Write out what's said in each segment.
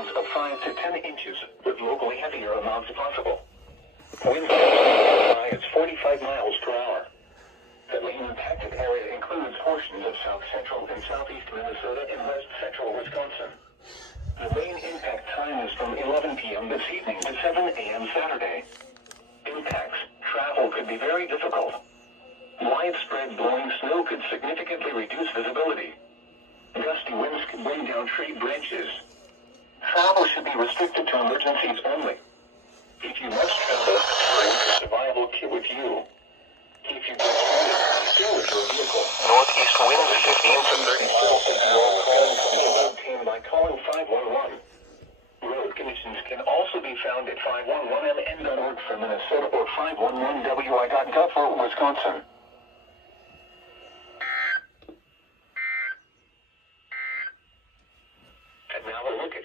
rains of 5 to 10 inches, with locally heavier amounts possible. Winds as high as 45 miles per hour. The main impacted area includes portions of south central and southeast Minnesota and west central Wisconsin. The main impact time is from 11 p.m. this evening to 7 a.m. Saturday. Impacts: travel could be very difficult. Widespread blowing snow could significantly reduce visibility. Gusty winds could bring down tree branches. Travel should be restricted to emergencies only. If you must travel, bring a survival kit with you. If you get stranded, stay with your vehicle. Northeast winds 15 to 30. Calling from the road team by calling 511. Road conditions can also be found at 511mn.org for Minnesota or 511wi.gov for Wisconsin. And now a look at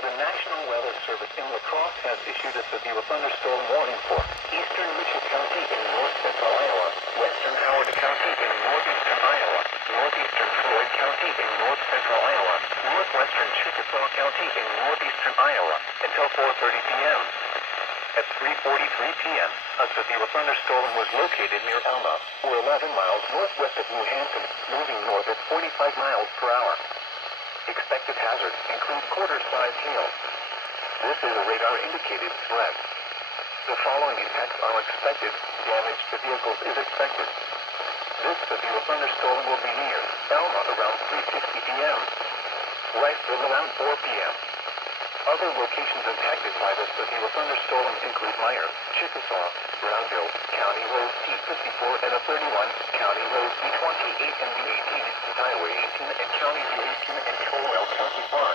The National Weather Service in La Crosse has issued a severe thunderstorm warning for eastern Mitchell County in north central Iowa, western Howard County in northeastern Iowa, northeastern Floyd County in north central Iowa, northwestern Chickasaw County in northeastern Iowa until 4:30 p.m. At 3:43 p.m., a severe thunderstorm was located near Alma, or 11 miles northwest of New Hampton, moving north at 45 miles per hour. Expected hazards include quarter-size hail. This is a radar-indicated threat. The following impacts are expected. Damage to vehicles is expected. This severe thunderstorm will be near Alma around 3:50 p.m. Westville around 4 p.m. Other locations impacted by the severe thunderstorm include Meyer, Chickasaw, Brownville, County Road C-54 and A-31, County Road C-28 and B-18, Highway 18 and County B-18 and Colwell County Farm.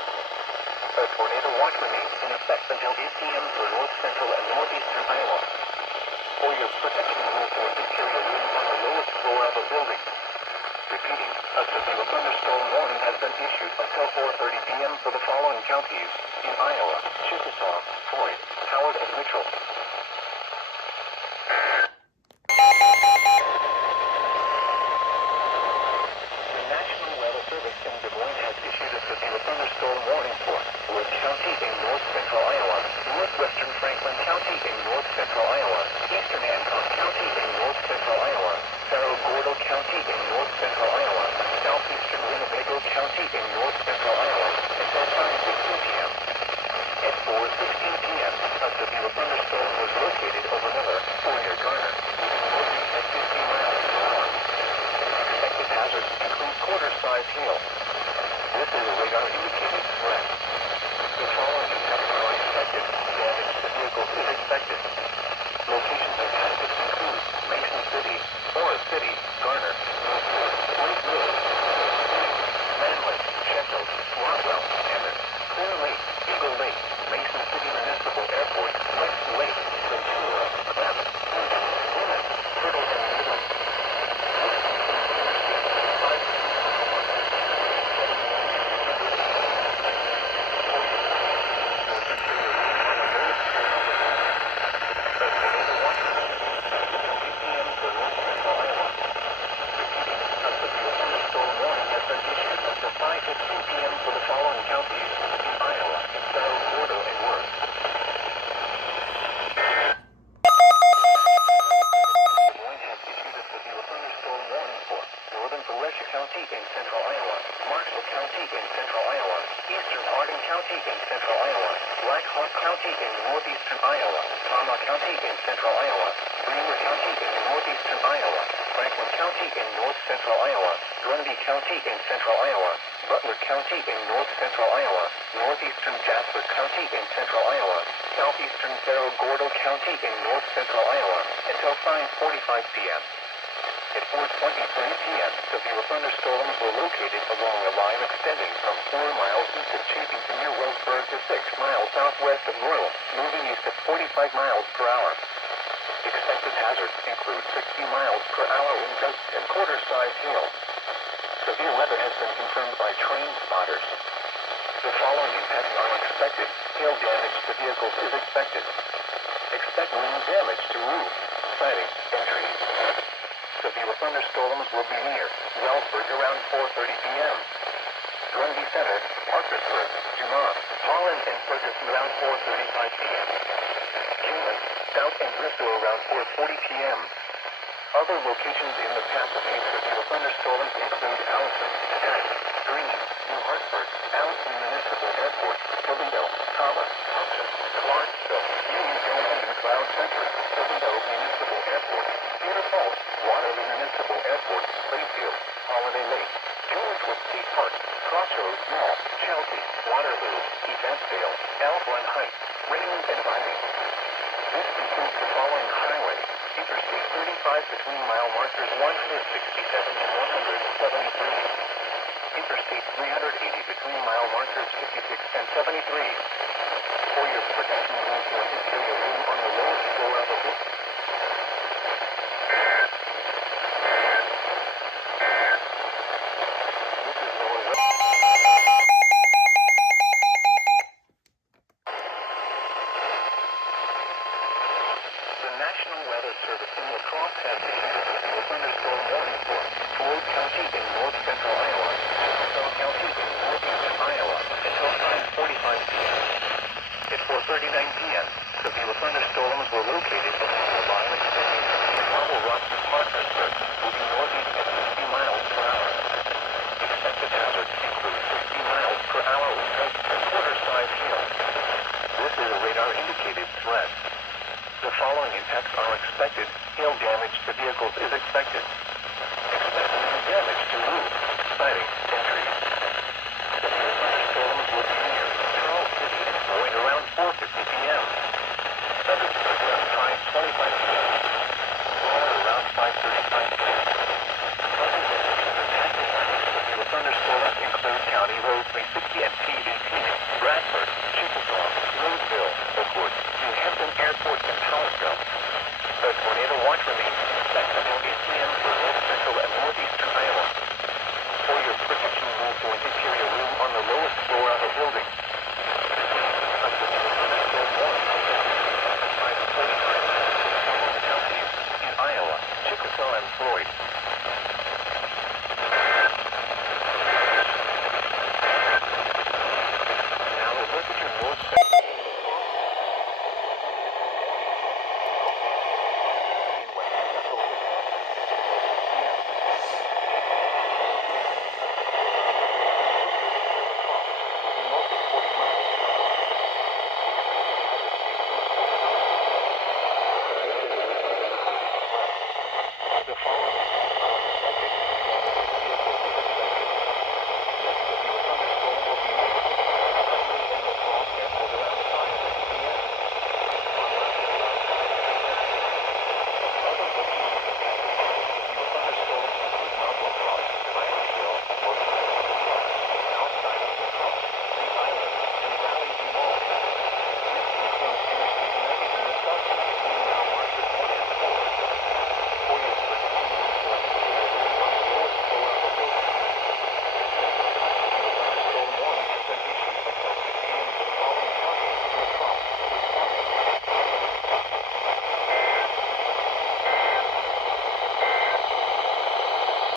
A tornado watch remains in effect until 8 p.m. for north central and northeastern Iowa. For your protection, move forward to carry a room on the lowest floor of a building. Repeating, a severe thunderstorm warning has been issued until 4:30 p.m. for the following counties in Iowa: Chickasaw, Floyd, Howard, and Mitchell. The National Weather Service in Des Moines has issued a severe thunderstorm warning for Wood County in north central Iowa, northwestern Franklin County in north central Iowa, eastern Hancock County in north central Iowa, Cerro-Gordo County in north central Iowa, southeastern Winnebago County in north central Iowa until 5:15 p.m. At 4:16 p.m., a severe thunderstorm was located over Miller, or near Garner, moving northeast at 50 miles per hour. Expected hazards include quarter-size hail. This is a radar-indicated threat. The following impacts are expected. Damage to vehicles is expected. Locations of hazards include Mason City, Forest City, Garner, Northwood, Lake Road, Manley, Sheffield, Rockwell, Emmett, Clear Lake, Eagle Lake, Mason City Municipal Airport, West Lake, Ventura, Babbitt, Plymouth, Turtle, and Midland. For the following counties in Iowa, Cerro-Gordo and Worth. Des Moines has issued a severe thunderstorm warning for northern Volusia County in central Iowa, Marshall County in central Iowa, eastern Hardin County in central Iowa, Black Hawk County in northeastern Iowa, Tama County in central Iowa, Bremer County in northeastern Iowa, Franklin County in north central Iowa, Grundy County in central Iowa, Butler County in north central Iowa, northeastern Jasper County in central Iowa, southeastern Cerro-Gordo County in north central Iowa until 5:45 p.m. At 4:23 p.m., severe thunderstorms were located along a line extending from 4 miles east of Chafington near Wellsburg to 6 miles southwest of Royal, moving east at 45 miles per hour. Expected hazards include 60 miles per hour wind gusts and quarter-size hail. Severe weather has been confirmed by trained spotters. The following impacts are expected. Hail damage to vehicles is expected. Expect wind damage to roofs, siding, and trees. Severe severe thunderstorms will be near Wellsburg around 4:30 p.m. Grenby Center, Parkersburg, Dumont, Holland, and Ferguson around 4:35 p.m. Kingman, South, and Bristol around 4:40 p.m. Other locations in the path of these severe thunderstorms include Allison, Jack, Greene, New Hartford, Allison Municipal Airport, Toledo, Thomas, Hudson, Clarksville, Unionville, and Cloud Center, Toledo Municipal Airport, Cedar Falls, Waterloo Municipal Airport, Plainfield, Holiday Lake, Georgetown State Park, Crossroads Mall, Chelsea, Waterloo, Evansdale, Elmwood Heights, Raymond, and Ivy. This includes the following highways: Interstate 35 between mile markers 167 and 173. Interstate 380 between mile markers 56 and 73. For your protection, you need to indicate a room on the lowest floor of a building. This is Lower West. The National Weather Service in La Crosse has issued a severe thunderstorm warning for Floyd County in north central Iowa, Chickasaw County in northeastern Iowa until 9:45 p.m. At 4:39 p.m., severe thunderstorms were located along the line extending from Marble Rock to Parkersburg, moving northeast at 60 miles per hour. Expected hazards include 60 miles per hour winds and quarter-size hail. This is a radar-indicated threat. The following impacts are expected. Hail damage to vehicles is expected. Expect damage to roofs, siding, and trees. Severe thunderstorms will be near Charles City and Boyd around 4:50 p.m. Fredericksburg around 5:25 p.m. Waller around 5:35 p.m. Other locations impacted by these severe thunderstorms include County Road 360 and P18, Bradford, Chickasaw, Roseville, Oakwood,